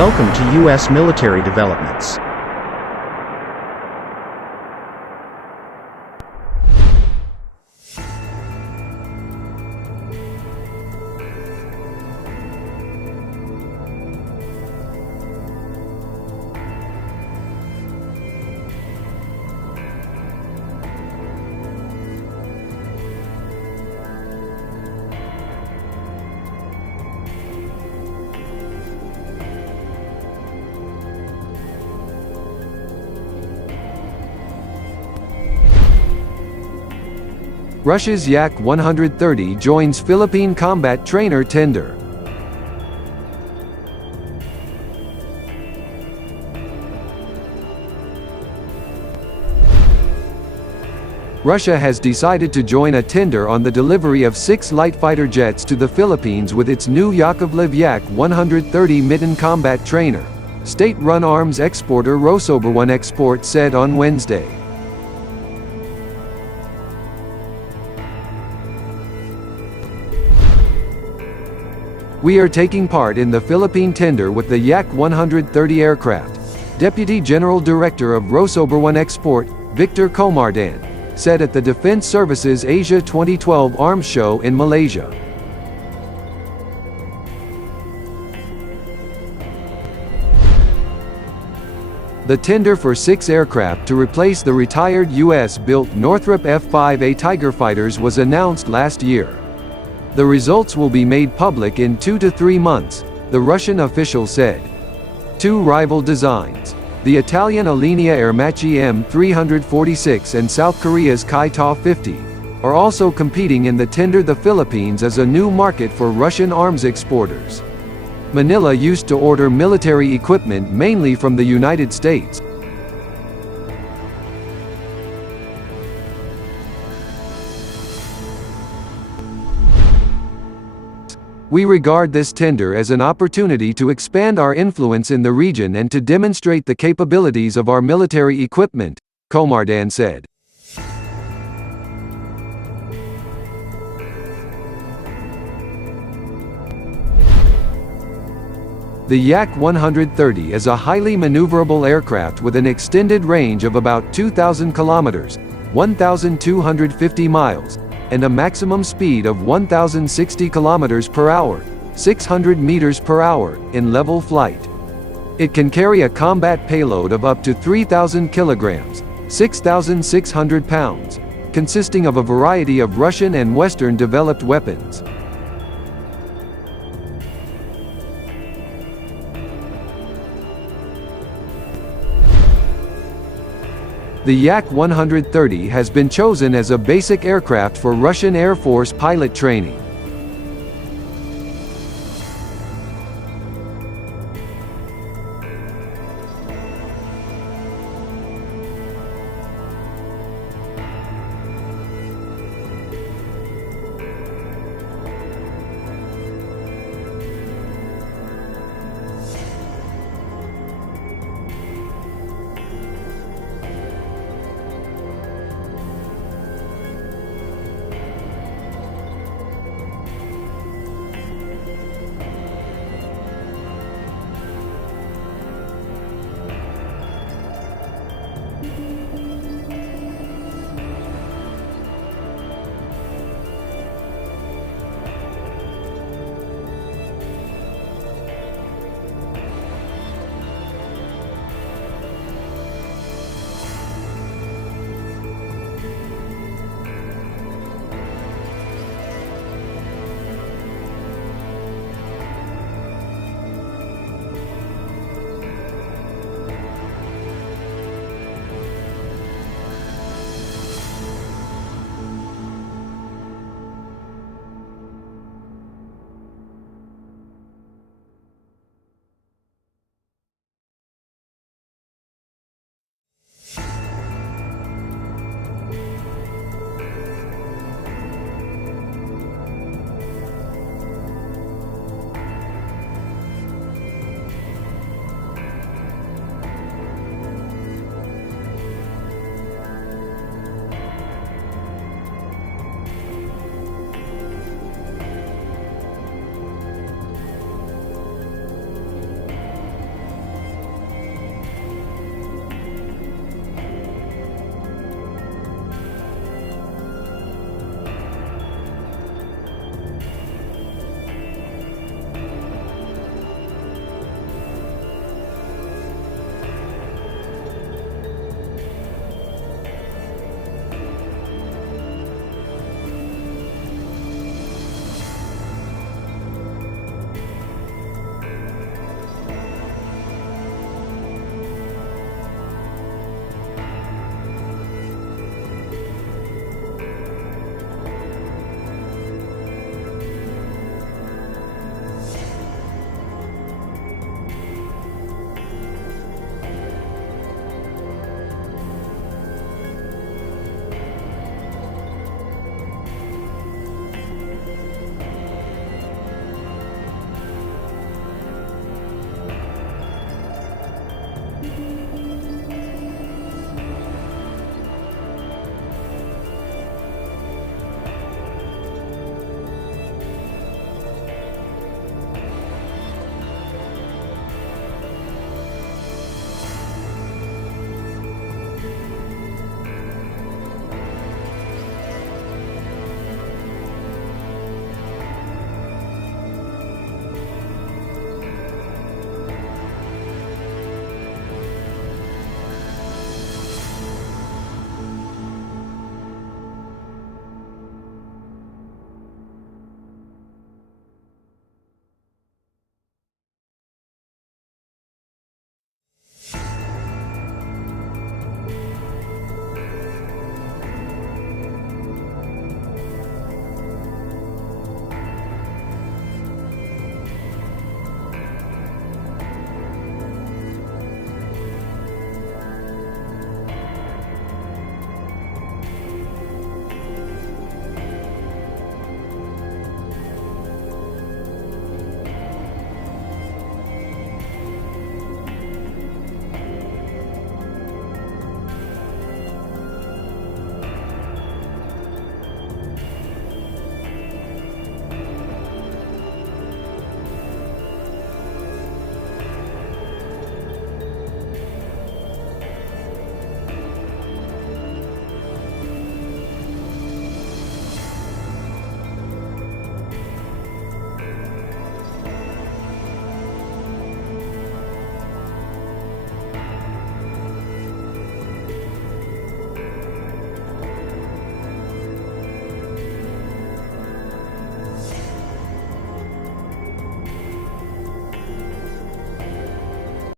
Welcome to U.S. Military Developments. Russia's Yak-130 joins Philippine combat trainer tender. Russia has decided to join a tender on the delivery of 6 light fighter jets to the Philippines with its new Yakovlev Yak-130 Mitten combat trainer, state-run arms exporter Rosoboronexport Export said on Wednesday. "We are taking part in the Philippine tender with the Yak-130 aircraft," Deputy General Director of Rosoboronexport Export, Victor Comardan, said at the Defense Services Asia 2012 Arms Show in Malaysia. The tender for 6 aircraft to replace the retired U.S.-built Northrop F-5A Tiger fighters was announced last year. The results will be made public in 2 to 3 months, the Russian official said. 2 rival designs, the Italian Alenia Aermacchi M346 and South Korea's Kai-Ta 50, are also competing in the tender. The Philippines is a new market for Russian arms exporters. Manila used to order military equipment mainly from the United States. "We regard this tender as an opportunity to expand our influence in the region and to demonstrate the capabilities of our military equipment," Comardan said. The Yak-130 is a highly maneuverable aircraft with an extended range of about 2,000 kilometers, 1,250 miles, and a maximum speed of 1,060 kilometers per hour, 600 meters per hour, in level flight. It can carry a combat payload of up to 3,000 kilograms, 6,600 pounds, consisting of a variety of Russian and Western-developed weapons. The Yak-130 has been chosen as a basic aircraft for Russian Air Force pilot training.